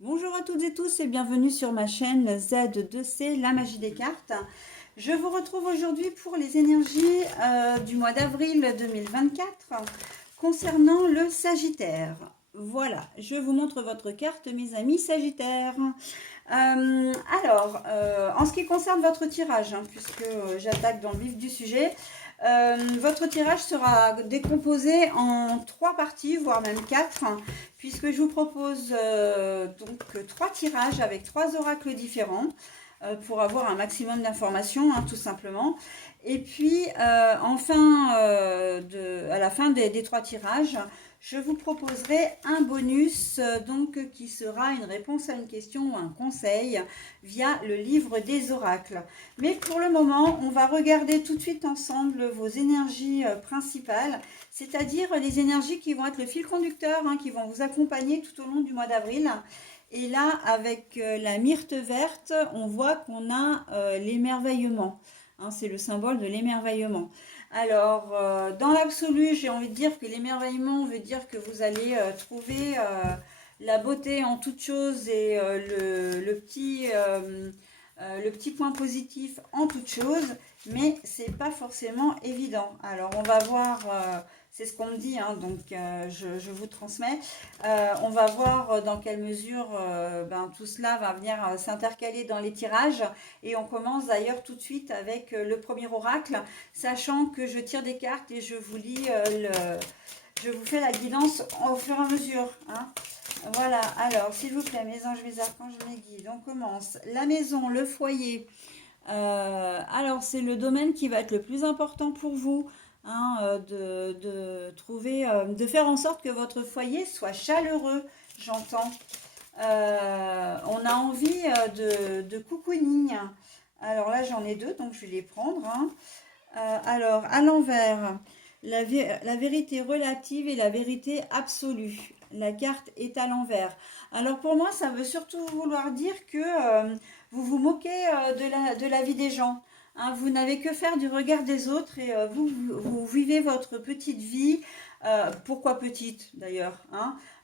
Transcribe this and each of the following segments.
Bonjour à toutes et tous et bienvenue sur ma chaîne Z2C, la magie des cartes. Je vous retrouve aujourd'hui pour les énergies du mois d'avril 2024 concernant le Sagittaire. Voilà, je vous montre votre carte, mes amis Sagittaires. En ce qui concerne votre tirage, puisque j'attaque dans le vif du sujet, votre tirage sera décomposé en 3 parties, voire même 4, puisque je vous propose donc 3 tirages avec 3 oracles différents pour avoir un maximum d'informations, tout simplement. Et puis, à la fin des 3 tirages, je vous proposerai un bonus qui sera une réponse à une question ou un conseil via le livre des oracles. Mais pour le moment, on va regarder tout de suite ensemble vos énergies principales, c'est-à-dire les énergies qui vont être le fil conducteur, qui vont vous accompagner tout au long du mois d'avril. Et là, avec la myrte verte, on voit qu'on a l'émerveillement. C'est le symbole de l'émerveillement. Alors, dans l'absolu, j'ai envie de dire que l'émerveillement veut dire que vous allez trouver la beauté en toute chose et le petit point positif en toute chose, mais c'est pas forcément évident. Alors, on va voir, c'est ce qu'on me dit, je vous transmets. On va voir dans quelle mesure tout cela va venir s'intercaler dans les tirages. Et on commence d'ailleurs tout de suite avec le premier oracle, sachant que je tire des cartes et je vous lis je vous fais la guidance au fur et à mesure. Voilà, alors s'il vous plaît, mes anges, mes archanges, mes guides, on commence. La maison, le foyer. Alors c'est le domaine qui va être le plus important pour vous, de trouver, de faire en sorte que votre foyer soit chaleureux, j'entends. On a envie de cocooning. Alors là j'en ai deux, donc je vais les prendre. Alors à l'envers, la vérité relative et la vérité absolue. La carte est à l'envers. Alors pour moi, ça veut surtout vouloir dire que vous vous moquez de la vie des gens. Vous n'avez que faire du regard des autres et vous vivez votre petite vie. Pourquoi petite d'ailleurs,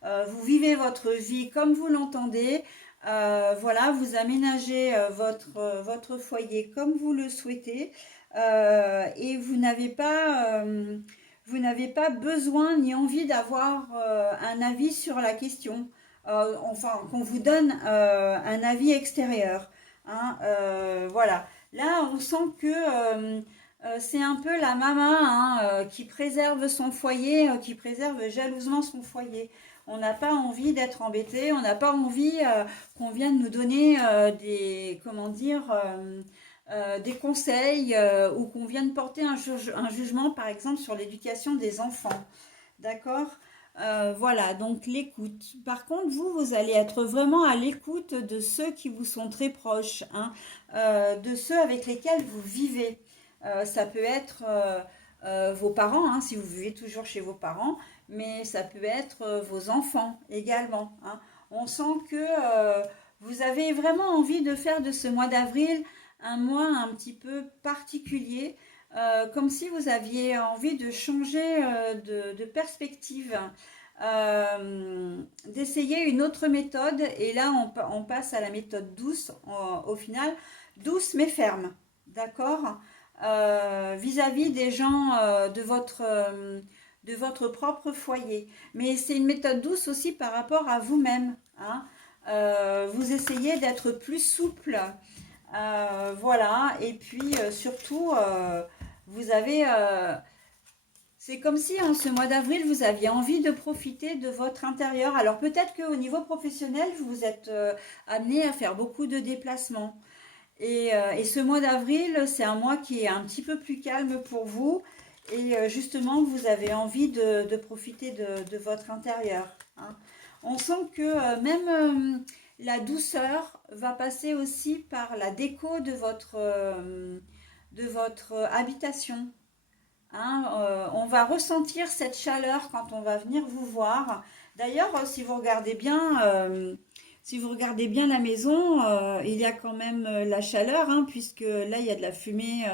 vous vivez votre vie comme vous l'entendez. Voilà, vous aménagez votre foyer comme vous le souhaitez. Et vous n'avez pas besoin ni envie d'avoir un avis sur la question. Enfin, qu'on vous donne un avis extérieur. Voilà. Là, on sent que c'est un peu la maman qui préserve son foyer, qui préserve jalousement son foyer. On n'a pas envie d'être embêté, on n'a pas envie qu'on vienne nous donner des conseils ou qu'on vienne porter un jugement, par exemple, sur l'éducation des enfants. D'accord. Voilà, donc l'écoute. Par contre, vous allez être vraiment à l'écoute de ceux qui vous sont très proches, de ceux avec lesquels vous vivez. Ça peut être vos parents, si vous vivez toujours chez vos parents, mais ça peut être vos enfants également. On sent que vous avez vraiment envie de faire de ce mois d'avril un mois un petit peu particulier, comme si vous aviez envie de changer de perspective, d'essayer une autre méthode. Et là, on passe à la méthode douce, au final, douce mais ferme, d'accord, vis-à-vis des gens de votre propre foyer. Mais c'est une méthode douce aussi par rapport à vous-même. Vous essayez d'être plus souple. Voilà, et puis surtout, vous avez... c'est comme si en ce mois d'avril, vous aviez envie de profiter de votre intérieur. Alors peut-être qu'au niveau professionnel, vous êtes amené à faire beaucoup de déplacements. Et ce mois d'avril, c'est un mois qui est un petit peu plus calme pour vous. Et justement, vous avez envie de profiter de votre intérieur. On sent que la douceur va passer aussi par la déco de votre habitation. On va ressentir cette chaleur quand on va venir vous voir. D'ailleurs, si vous regardez bien la maison, il y a quand même la chaleur, puisque là, il y a de la fumée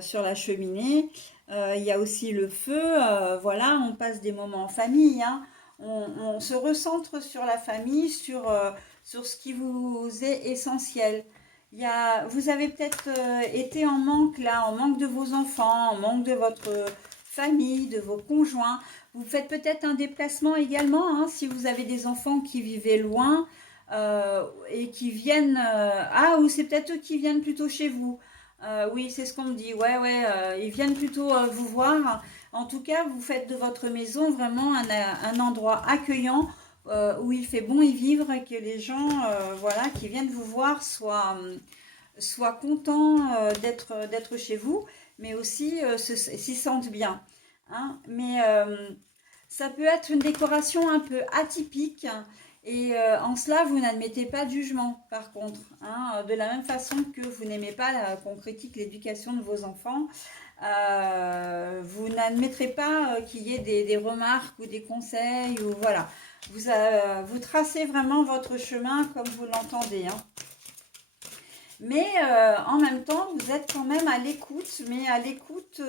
sur la cheminée. Il y a aussi le feu. Voilà, on passe des moments en famille. on se recentre sur la famille, sur ce qui vous est essentiel. Vous avez peut-être été en manque là, en manque de vos enfants, en manque de votre famille, de vos conjoints. Vous faites peut-être un déplacement également, hein, si vous avez des enfants qui vivaient loin et qui viennent... ah, ou c'est peut-être eux qui viennent plutôt chez vous. Oui, c'est ce qu'on me dit. Ouais, ouais, ils viennent plutôt vous voir. En tout cas, vous faites de votre maison vraiment un endroit accueillant où il fait bon y vivre et que les gens voilà, qui viennent vous voir soient contents d'être chez vous, mais aussi s'y sentent bien. Hein. Mais ça peut être une décoration un peu atypique et en cela, vous n'admettez pas de jugement, par contre. Hein. De la même façon que vous n'aimez pas qu'on critique l'éducation de vos enfants, vous n'admettrez pas qu'il y ait des remarques ou des conseils. Ou, voilà. Vous tracez vraiment votre chemin comme vous l'entendez. Hein. Mais en même temps, vous êtes quand même à l'écoute, mais à l'écoute,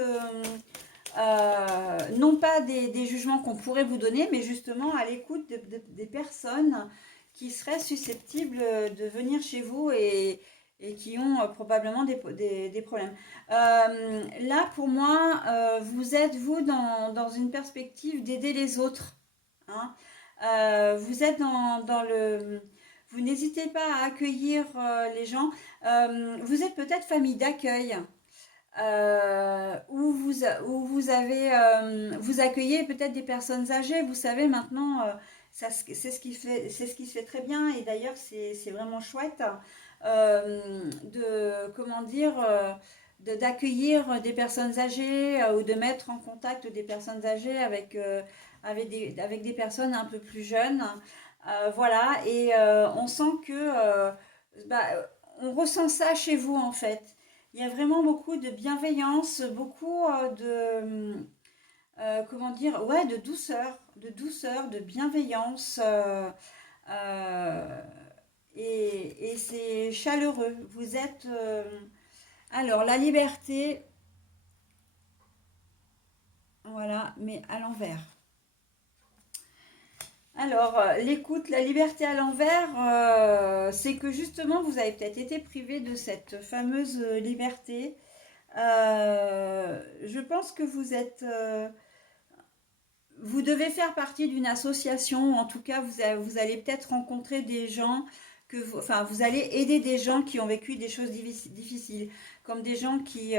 non pas des jugements qu'on pourrait vous donner, mais justement à l'écoute des personnes qui seraient susceptibles de venir chez vous et qui ont probablement des problèmes. Là, pour moi, vous êtes, vous, dans une perspective d'aider les autres. Hein. Vous êtes dans le... Vous n'hésitez pas à accueillir les gens. Vous êtes peut-être famille d'accueil. Vous accueillez peut-être des personnes âgées. Vous savez maintenant, c'est ce qui se fait très bien et d'ailleurs c'est vraiment chouette de comment dire d'accueillir des personnes âgées ou de mettre en contact des personnes âgées avec des personnes un peu plus jeunes. Voilà et on sent que bah, on ressent ça chez vous en fait. Il y a vraiment beaucoup de bienveillance, beaucoup comment dire, ouais, de douceur, de bienveillance, euh, et c'est chaleureux. Vous êtes, alors la liberté, voilà, mais à l'envers. Alors, l'écoute, la liberté à l'envers, c'est que justement, vous avez peut-être été privé de cette fameuse liberté. Je pense que vous devez faire partie d'une association, en tout cas, vous allez peut-être rencontrer des gens enfin, vous allez aider des gens qui ont vécu des choses difficiles, comme des gens qui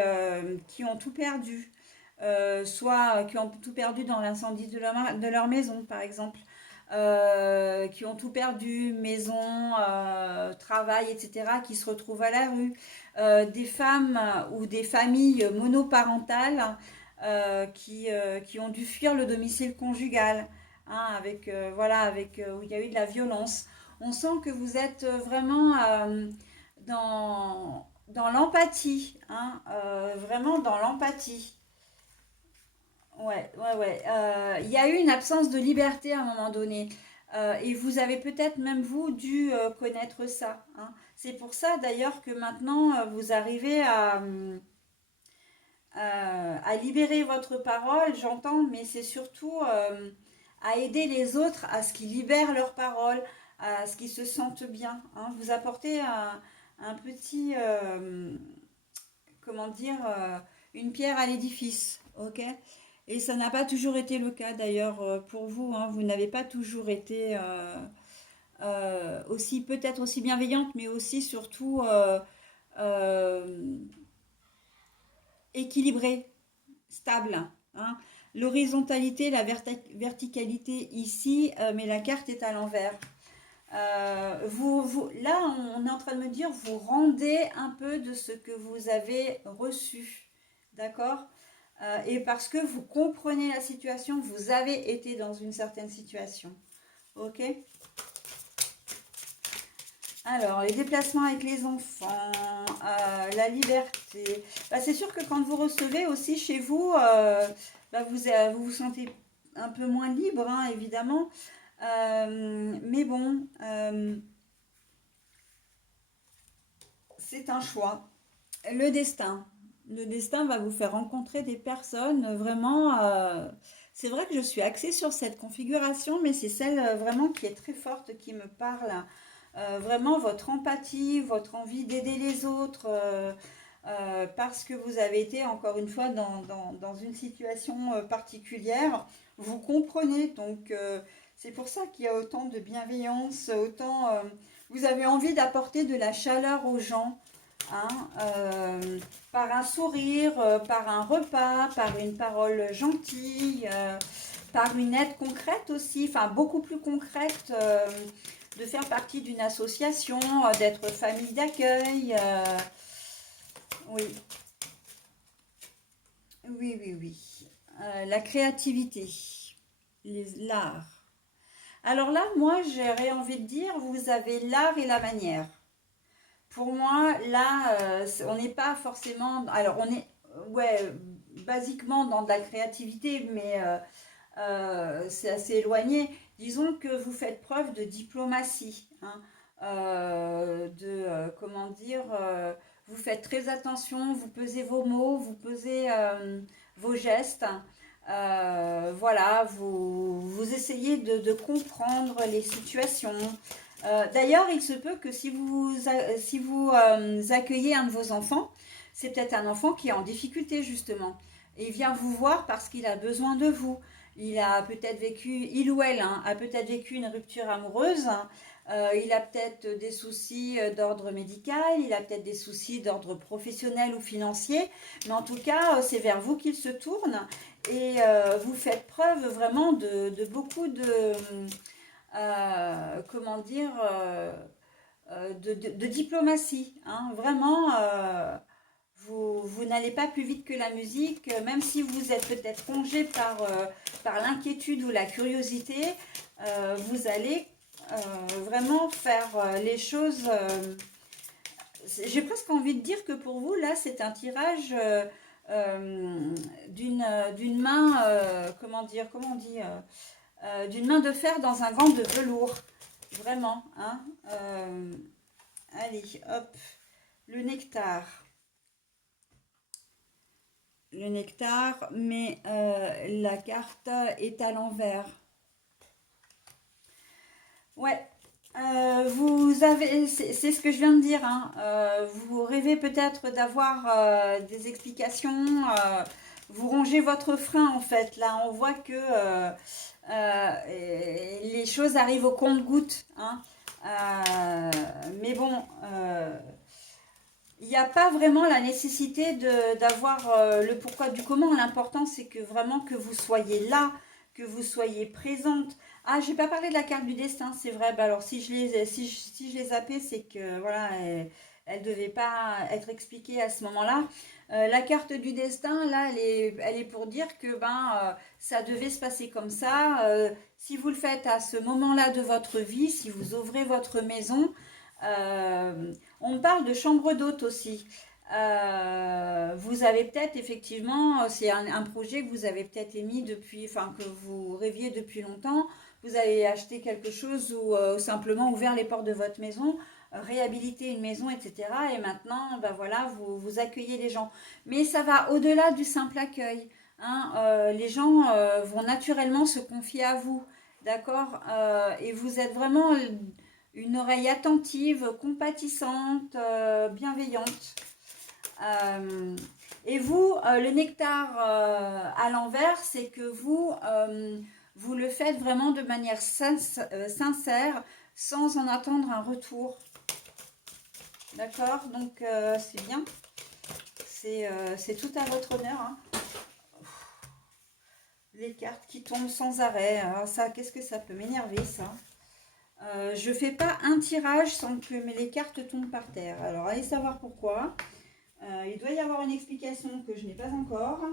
ont tout perdu, soit qui ont tout perdu dans l'incendie de leur maison, par exemple, qui ont tout perdu, maison, travail, etc., qui se retrouvent à la rue, des femmes ou des familles monoparentales qui ont dû fuir le domicile conjugal, hein, voilà, où il y a eu de la violence. On sent que vous êtes vraiment dans l'empathie, hein, vraiment dans l'empathie. Ouais, ouais, ouais. Il y a eu une absence de liberté à un moment donné. Et vous avez peut-être même vous dû connaître ça. Hein. C'est pour ça d'ailleurs que maintenant vous arrivez à libérer votre parole, j'entends, mais c'est surtout à aider les autres à ce qu'ils libèrent leur parole, à ce qu'ils se sentent bien. Hein. Vous apportez un petit, comment dire, une pierre à l'édifice, ok? Et ça n'a pas toujours été le cas d'ailleurs pour vous. Hein. Vous n'avez pas toujours été aussi peut-être aussi bienveillante, mais aussi surtout euh, équilibrée, stable. Hein. L'horizontalité, la verticalité ici, mais la carte est à l'envers. Là, on est en train de me dire, vous rendez un peu de ce que vous avez reçu. D'accord. Et parce que vous comprenez la situation, vous avez été dans une certaine situation. Ok. Alors, les déplacements avec les enfants, la liberté. Bah, c'est sûr que quand vous recevez aussi chez vous, bah, vous vous sentez un peu moins libre, hein, évidemment. Mais bon, c'est un choix. Le destin. Le destin va vous faire rencontrer des personnes vraiment. C'est vrai que je suis axée sur cette configuration, mais c'est celle vraiment qui est très forte, qui me parle. Vraiment votre empathie, votre envie d'aider les autres, parce que vous avez été encore une fois dans une situation particulière, vous comprenez. Donc c'est pour ça qu'il y a autant de bienveillance, autant vous avez envie d'apporter de la chaleur aux gens. Hein, par un sourire, par un repas, par une parole gentille, par une aide concrète aussi, enfin beaucoup plus concrète, de faire partie d'une association, d'être famille d'accueil. Oui, oui, oui, oui. La créativité, l'art. Alors là, moi, j'aurais envie de dire, vous avez l'art et la manière. Pour moi, là, on n'est pas forcément. Alors, on est, ouais, basiquement dans de la créativité, mais c'est assez éloigné. Disons que vous faites preuve de diplomatie, hein, comment dire, vous faites très attention, vous pesez vos mots, vous pesez vos gestes. Voilà, vous essayez de comprendre les situations. D'ailleurs, il se peut que si vous accueillez un de vos enfants, c'est peut-être un enfant qui est en difficulté justement. Et il vient vous voir parce qu'il a besoin de vous. Il a peut-être vécu, il ou elle hein, a peut-être vécu une rupture amoureuse. Il a peut-être des soucis d'ordre médical, il a peut-être des soucis d'ordre professionnel ou financier. Mais en tout cas, c'est vers vous qu'il se tourne. Et vous faites preuve vraiment de beaucoup de comment dire, de diplomatie. Hein. Vraiment, vous n'allez pas plus vite que la musique, même si vous êtes peut-être rongé par l'inquiétude ou la curiosité, vous allez vraiment faire les choses. J'ai presque envie de dire que pour vous, là, c'est un tirage d'une main, comment dire, comment on dit d'une main de fer dans un gant de velours. Vraiment. Hein allez, hop. Le nectar. Le nectar, mais la carte est à l'envers. Ouais. Vous avez, c'est ce que je viens de dire. Hein. Vous rêvez peut-être d'avoir des explications. Vous rongez votre frein en fait. Là, on voit que les choses arrivent au compte-gouttes. Hein. Mais bon, il n'y a pas vraiment la nécessité d'avoir le pourquoi du comment. L'important, c'est que vraiment que vous soyez là, que vous soyez présente. Ah, j'ai pas parlé de la carte du destin, c'est vrai. Bah alors, si je l'ai zappée, c'est que voilà, elle devait pas être expliquée à ce moment-là. La carte du destin, là, elle est pour dire que ça devait se passer comme ça. Si vous le faites à ce moment-là de votre vie, si vous ouvrez votre maison, on parle de chambre d'hôte aussi. Vous avez peut-être effectivement, c'est un projet que vous avez peut-être émis depuis, enfin que vous rêviez depuis longtemps. Vous avez acheté quelque chose ou simplement ouvert les portes de votre maison, réhabilité une maison, etc. Et maintenant, voilà, vous accueillez les gens. Mais ça va au-delà du simple accueil. Hein. Les gens vont naturellement se confier à vous, d'accord. Et vous êtes vraiment une oreille attentive, compatissante, bienveillante. Et vous, le nectar à l'envers, c'est que vous le faites vraiment de manière sincère, sans en attendre un retour. D'accord. Donc, c'est bien. C'est tout à votre honneur. Hein. Les cartes qui tombent sans arrêt. Alors ça, qu'est-ce que ça peut m'énerver, ça. Je fais pas un tirage sans que les cartes tombent par terre. Alors, allez savoir pourquoi. Il doit y avoir une explication que je n'ai pas encore.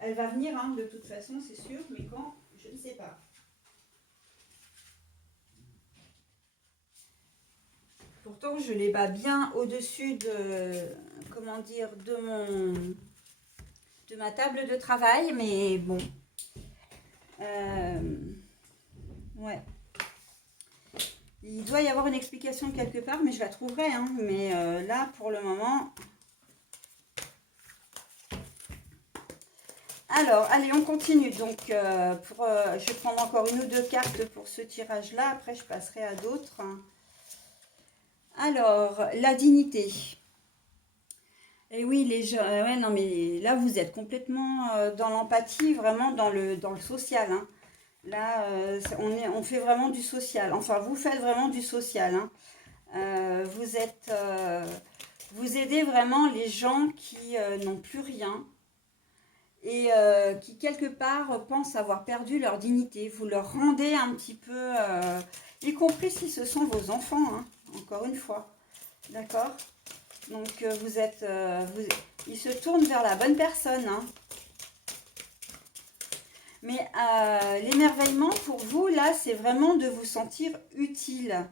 Elle va venir, hein, de toute façon, c'est sûr, mais quand, je ne sais pas. Pourtant, je les bats bien au-dessus de, comment dire, de ma table de travail, mais bon. Ouais. Il doit y avoir une explication quelque part, mais je la trouverai. Hein. Mais là, pour le moment... Alors, allez, on continue. Donc, je vais prendre encore une ou deux cartes pour ce tirage-là. Après, je passerai à d'autres. Alors, la dignité. Et oui, les gens, ouais, non, mais là, vous êtes complètement dans l'empathie, vraiment dans le social, hein. Là, on fait vraiment du social. Enfin, vous faites vraiment du social, hein. Vous êtes, vous aidez vraiment les gens qui n'ont plus rien et qui, quelque part, pensent avoir perdu leur dignité. Vous leur rendez un petit peu, y compris si ce sont vos enfants, hein, encore une fois. D'accord? Donc, ils se tournent vers la bonne personne, hein. Mais l'émerveillement pour vous, là, c'est vraiment de vous sentir utile.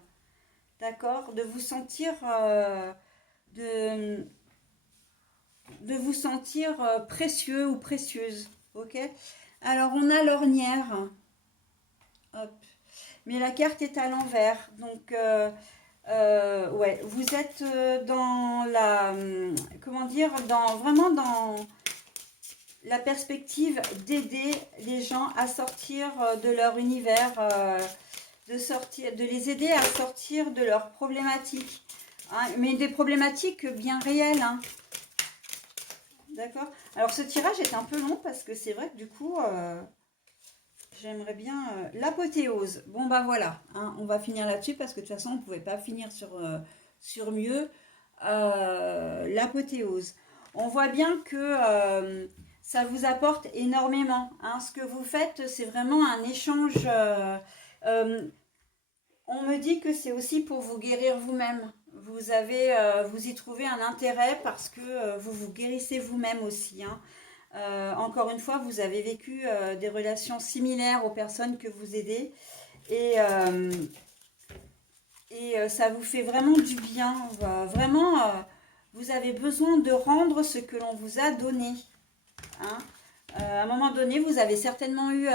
D'accord? De vous sentir, de, de vous sentir précieux ou précieuse. Ok? Alors, on a l'ornière. Hop. Mais la carte est à l'envers. Donc, ouais, vous êtes dans la, comment dire, vraiment dans la perspective d'aider les gens à sortir de leur univers, de les aider à sortir de leurs problématiques, hein, mais des problématiques bien réelles, hein. D'accord? Alors ce tirage est un peu long parce que c'est vrai que du coup, j'aimerais bien l'apothéose. Bon bah voilà, hein, on va finir là-dessus parce que de toute façon on ne pouvait pas finir sur mieux. L'apothéose. On voit bien que ça vous apporte énormément, hein. Ce que vous faites, c'est vraiment un échange. Euh, on me dit que c'est aussi pour vous guérir vous-même. Vous y trouvez un intérêt parce que vous vous guérissez vous-même aussi, hein. Encore une fois, vous avez vécu des relations similaires aux personnes que vous aidez et, ça vous fait vraiment du bien. Vraiment, vous avez besoin de rendre ce que l'on vous a donné, hein. À un moment donné, vous avez certainement eu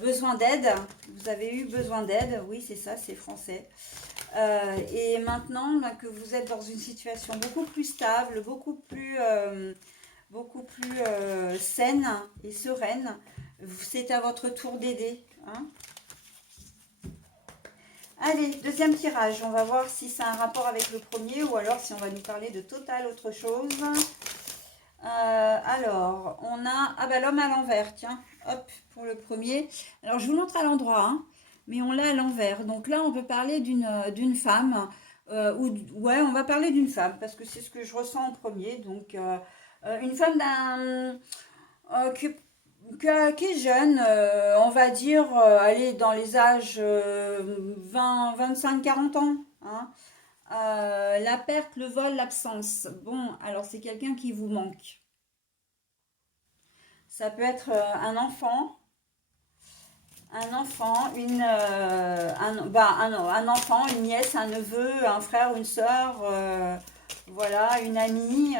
besoin d'aide. Vous avez eu besoin d'aide, oui, c'est ça, c'est français. Et maintenant là, que vous êtes dans une situation beaucoup plus stable, beaucoup plus saine et sereine, c'est à votre tour d'aider, hein. Allez, deuxième tirage. On va voir si ça a un rapport avec le premier ou alors si on va nous parler de total autre chose. Alors, on a... Ah bah l'homme à l'envers, tiens. Hop, pour le premier. Alors, je vous montre à l'endroit, hein, mais on l'a à l'envers. Donc là, on peut parler d'une femme. Ouais, on va parler d'une femme parce que c'est ce que je ressens en premier. Donc, une femme qui est jeune, on va dire, elle est dans les âges 20, 25, 40 ans, hein. La perte, le vol, l'absence. Bon, alors c'est quelqu'un qui vous manque. Ça peut être un enfant, un enfant, une nièce, un neveu, un frère, une soeur, voilà, une amie.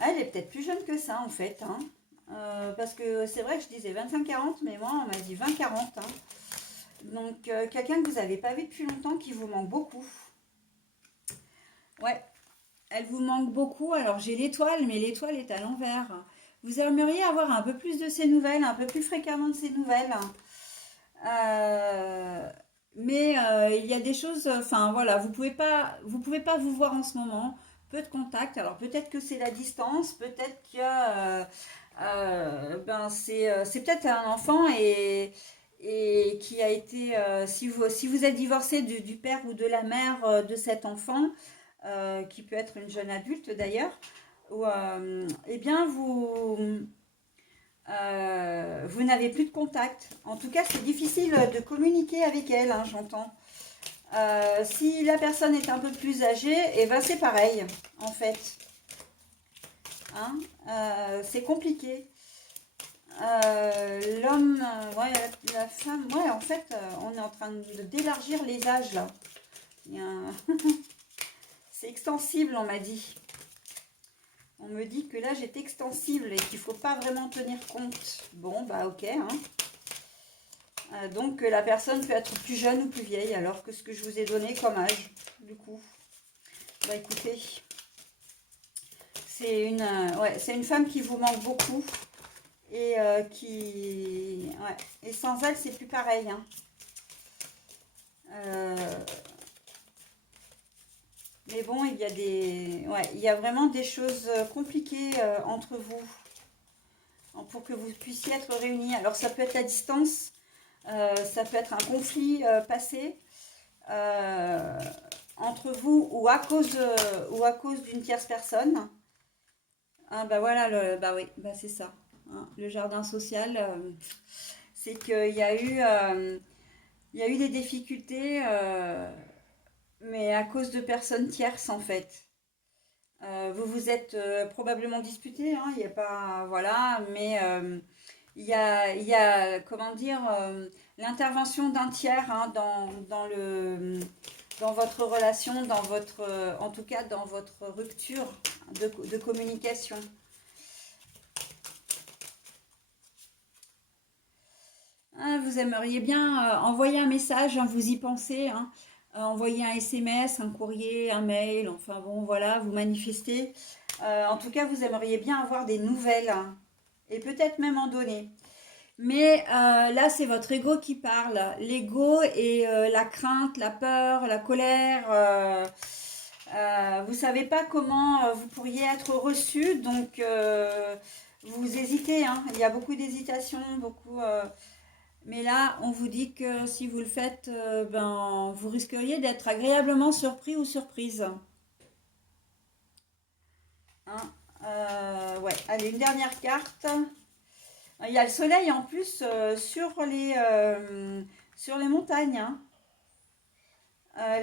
Elle est peut-être plus jeune que ça en fait, hein. Parce que c'est vrai que je disais 25-40, mais moi on m'a dit 20-40, hein. Donc quelqu'un que vous n'avez pas vu depuis longtemps qui vous manque beaucoup. Ouais, elle vous manque beaucoup. Alors j'ai l'étoile, mais l'étoile est à l'envers. Vous aimeriez avoir un peu plus de ces nouvelles, un peu plus fréquemment de ces nouvelles. Euh, mais il y a des choses, enfin voilà, vous pouvez pas vous voir en ce moment. Peu de contact. Alors peut-être que c'est la distance, peut-être que c'est peut-être un enfant et qui a été, si vous êtes divorcé du père ou de la mère de cet enfant, qui peut être une jeune adulte d'ailleurs, ou, eh bien vous n'avez plus de contact. En tout cas, c'est difficile de communiquer avec elle, hein, j'entends. Si la personne est un peu plus âgée, et ben c'est pareil, en fait, hein. C'est compliqué. L'homme, ouais, la femme, ouais, en fait, on est en train d'élargir les âges là. C'est extensible, on m'a dit. On me dit que l'âge est extensible et qu'il ne faut pas vraiment tenir compte. Bon, bah ok, hein. Donc la personne peut être plus jeune ou plus vieille alors que ce que je vous ai donné comme âge, du coup. Bah écoutez, Ouais, c'est une femme qui vous manque beaucoup et ouais, et sans elle, c'est plus pareil, hein. Euh, mais bon, ouais, il y a vraiment des choses compliquées entre vous pour que vous puissiez être réunis. Alors, ça peut être la distance, ça peut être un conflit passé euh, entre vous ou à cause d'une tierce personne. Ah bah voilà, bah oui, bah c'est ça, hein. Le jardin social, c'est il y a eu des difficultés, mais à cause de personnes tierces en fait. Vous vous êtes probablement disputés, hein, il n'y a pas, voilà, mais il y a, comment dire, l'intervention d'un tiers, hein, dans votre relation, en tout cas dans votre rupture de communication. Ah, vous aimeriez bien envoyer un message, hein, vous y pensez, hein, envoyer un SMS, un courrier, un mail, enfin bon, voilà, vous manifestez. En tout cas, vous aimeriez bien avoir des nouvelles, hein, et peut-être même en donner. Mais là, c'est votre ego qui parle. L'ego et la crainte, la peur, la colère. Vous savez pas comment vous pourriez être reçu, donc vous hésitez, hein. Il y a beaucoup d'hésitation, beaucoup. Mais là, on vous dit que si vous le faites, ben, vous risqueriez d'être agréablement surpris ou surprise. Hein. Ouais, allez, une dernière carte. Il y a le soleil en plus sur les montagnes, hein,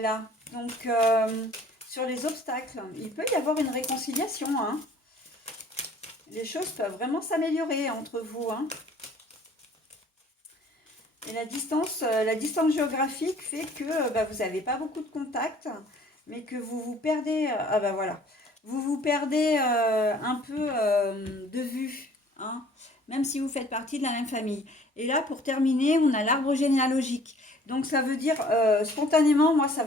là. Donc, sur les obstacles, il peut y avoir une réconciliation, hein. Les choses peuvent vraiment s'améliorer entre vous, hein. Et la distance géographique fait que bah, vous n'avez pas beaucoup de contacts, mais que vous vous perdez. Ah bah voilà, vous vous perdez un peu de vue, hein, même si vous faites partie de la même famille. Et là, pour terminer, on a l'arbre généalogique. Donc ça veut dire spontanément, moi ça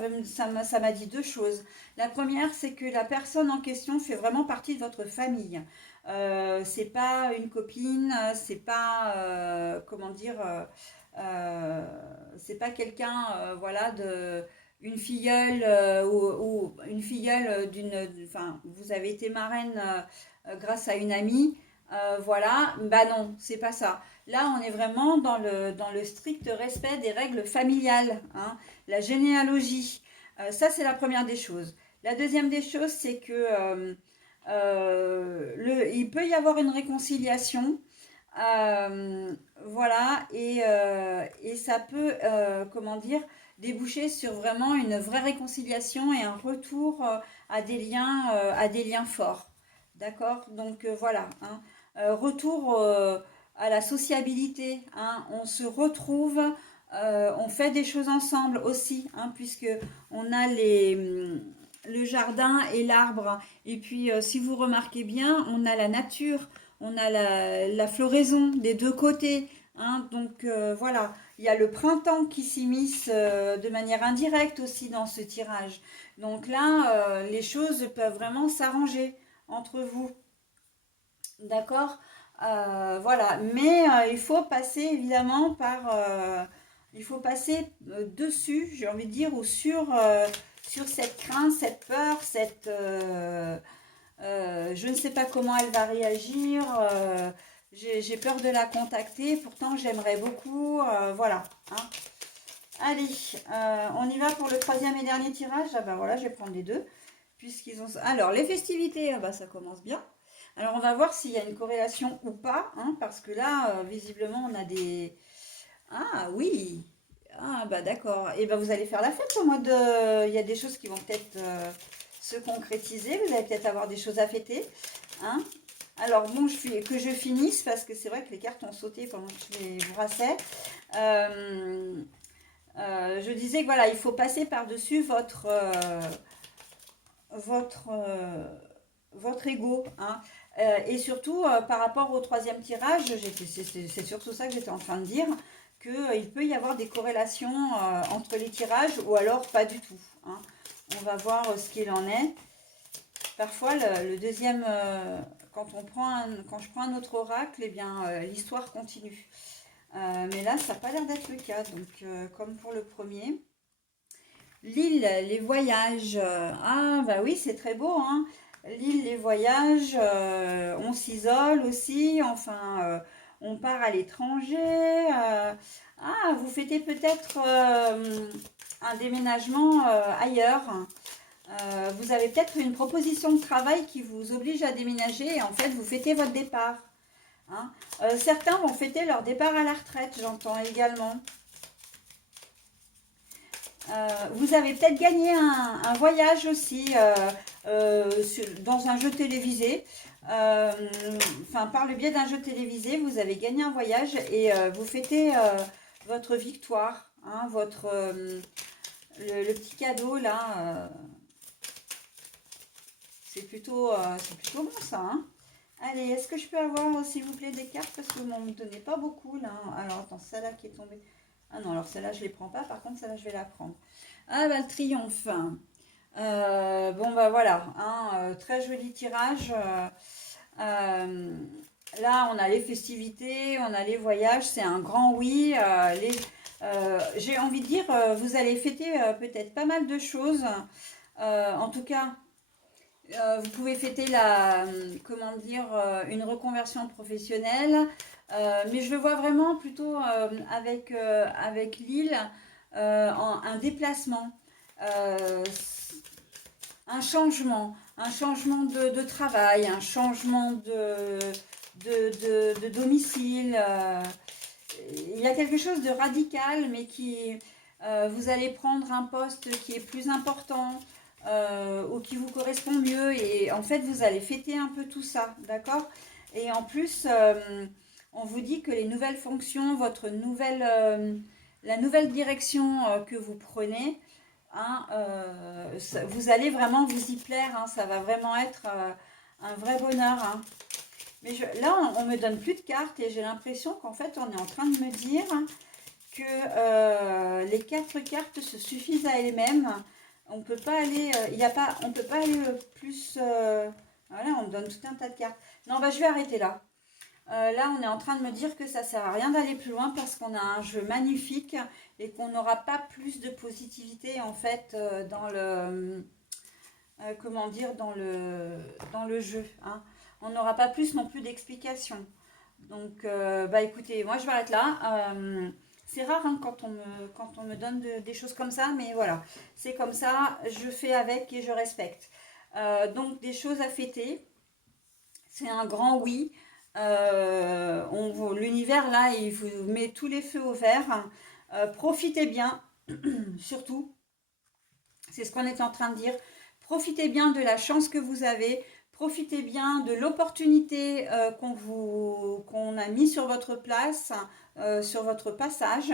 m'a dit deux choses. La première, c'est que la personne en question fait vraiment partie de votre famille. C'est pas une copine, c'est pas comment dire. C'est pas quelqu'un, voilà, une filleule ou une filleule enfin, vous avez été marraine grâce à une amie, voilà, bah non, c'est pas ça. Là, on est vraiment dans le strict respect des règles familiales, hein, la généalogie. Ça, c'est la première des choses. La deuxième des choses, c'est que il peut y avoir une réconciliation. Euh, voilà, et ça peut, comment dire, déboucher sur vraiment une vraie réconciliation et un retour à des liens forts. D'accord? Donc voilà, hein. Retour à la sociabilité, hein. On se retrouve, on fait des choses ensemble aussi, hein, puisque on a le jardin et l'arbre. Et puis, si vous remarquez bien, on a la nature, on a la floraison des deux côtés, hein. Donc voilà, il y a le printemps qui s'immisce de manière indirecte aussi dans ce tirage. Donc là, les choses peuvent vraiment s'arranger entre vous. D'accord. Voilà, mais il faut passer évidemment il faut passer dessus, j'ai envie de dire, ou sur cette crainte, cette peur, je ne sais pas comment elle va réagir, j'ai peur de la contacter, pourtant j'aimerais beaucoup, voilà, hein. Allez, on y va pour le troisième et dernier tirage. Ah ben voilà, je vais prendre les deux, puisqu'ils ont... Alors, les festivités, ah bah, ça commence bien. Alors, on va voir s'il y a une corrélation ou pas, hein, parce que là, visiblement, on a des... Ah oui. Ah bah d'accord. Et ben vous allez faire la fête au mois de... Il y a des choses qui vont peut-être se concrétiser. Vous allez peut-être avoir des choses à fêter, hein. Alors bon, que je finisse, parce que c'est vrai que les cartes ont sauté pendant que je les brassais. Je disais que voilà, il faut passer par-dessus votre, euh, votre ego, hein. Et surtout, par rapport au troisième tirage, c'est surtout ça que j'étais en train de dire, qu'il peut y avoir des corrélations entre les tirages ou alors pas du tout, hein. On va voir ce qu'il en est. Parfois, le deuxième, quand je prends un autre oracle, eh bien, l'histoire continue. Mais là, ça n'a pas l'air d'être le cas. Donc, comme pour le premier. L'île, les voyages. Ah, bah oui, c'est très beau, hein. L'île, les voyages, on s'isole aussi. Enfin, on part à l'étranger. Ah, vous fêtez peut-être un déménagement ailleurs. Vous avez peut-être une proposition de travail qui vous oblige à déménager et en fait, vous fêtez votre départ. Hein. Certains vont fêter leur départ à la retraite, j'entends également. Vous avez peut-être gagné un voyage aussi dans un jeu télévisé. Enfin, par le biais d'un jeu télévisé, vous avez gagné un voyage et vous fêtez votre victoire, hein, le petit cadeau là. C'est plutôt bon ça. Hein. Allez, est-ce que je peux avoir s'il vous plaît des cartes parce que vous m'en donnez pas beaucoup là. Alors attends, celle-là qui est tombée. Ah non, alors celle-là, je ne les prends pas. Par contre, celle-là, je vais la prendre. Ah, bah, le triomphe. Bon, bah voilà. Hein, très joli tirage. Là, on a les festivités, on a les voyages. C'est un grand oui. J'ai envie de dire, vous allez fêter peut-être pas mal de choses. En tout cas, vous pouvez fêter comment dire, une reconversion professionnelle. Mais je le vois vraiment plutôt avec l'île, un déplacement, euh, un changement de travail, un changement de domicile. Il y a quelque chose de radical, mais vous allez prendre un poste qui est plus important. Ou qui vous correspond mieux et en fait vous allez fêter un peu tout ça, d'accord? Et en plus on vous dit que les nouvelles fonctions, la nouvelle direction que vous prenez, hein, vous allez vraiment vous y plaire, hein, ça va vraiment être un vrai bonheur. Hein. Mais là on me donne plus de cartes et j'ai l'impression qu'en fait on est en train de me dire que les 4 cartes se suffisent à elles-mêmes. On peut pas aller, on peut pas aller plus. Voilà, on me donne tout un tas de cartes. Non, bah je vais arrêter là. Là, on est en train de me dire que ça sert à rien d'aller plus loin parce qu'on a un jeu magnifique et qu'on n'aura pas plus de positivité en fait dans le, comment dire, dans le jeu. Hein. On n'aura pas plus non plus d'explications. Donc, bah écoutez, moi je vais arrêter là. C'est rare hein, quand on me donne des choses comme ça, mais voilà, c'est comme ça, je fais avec et je respecte. Donc des choses à fêter, c'est un grand oui. L'univers là, il vous met tous les feux au vert. Profitez bien, surtout, c'est ce qu'on est en train de dire. Profitez bien de la chance que vous avez. Profitez bien de l'opportunité qu'on a mis sur votre place, sur votre passage.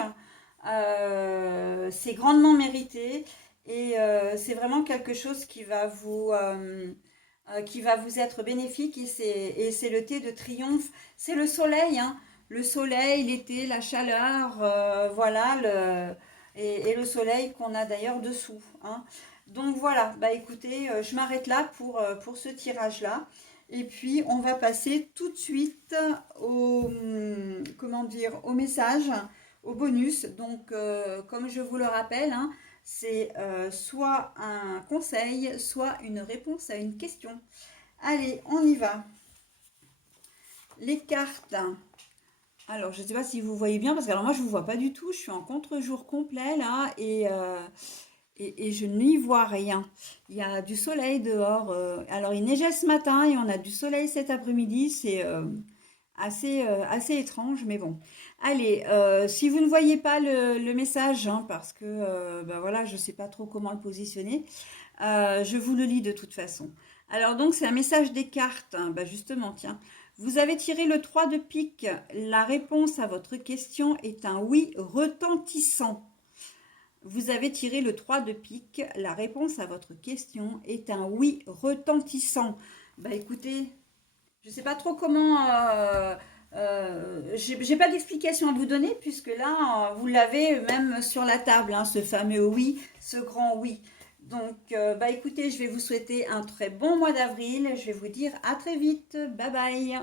C'est grandement mérité et c'est vraiment quelque chose qui va vous être bénéfique et c'est le thé de triomphe. C'est le soleil, hein. Le soleil, l'été, la chaleur, voilà, et le soleil qu'on a d'ailleurs dessous. Hein. Donc voilà, bah écoutez, je m'arrête là pour ce tirage-là. Et puis on va passer tout de suite comment dire, au message, au bonus. Donc comme je vous le rappelle, hein, c'est soit un conseil, soit une réponse à une question. Allez, on y va. Les cartes. Alors, je ne sais pas si vous voyez bien, parce que alors moi, je ne vous vois pas du tout. Je suis en contre-jour complet, là, et je n'y vois rien. Il y a du soleil dehors. Alors, il neigeait ce matin et on a du soleil cet après-midi. C'est assez étrange, mais bon. Allez, si vous ne voyez pas le message, hein, parce que ben voilà, je ne sais pas trop comment le positionner, je vous le lis de toute façon. Alors donc, c'est un message des cartes. Hein, ben justement, tiens. Vous avez tiré le 3 de pique. La réponse à votre question est un oui retentissant. Vous avez tiré le 3 de pique. La réponse à votre question est un oui retentissant. Bah écoutez, je ne sais pas trop comment... j'ai pas d'explication à vous donner puisque là, vous l'avez même sur la table, hein, ce fameux oui, ce grand oui. Donc, bah écoutez, je vais vous souhaiter un très bon mois d'avril. Je vais vous dire à très vite. Bye bye.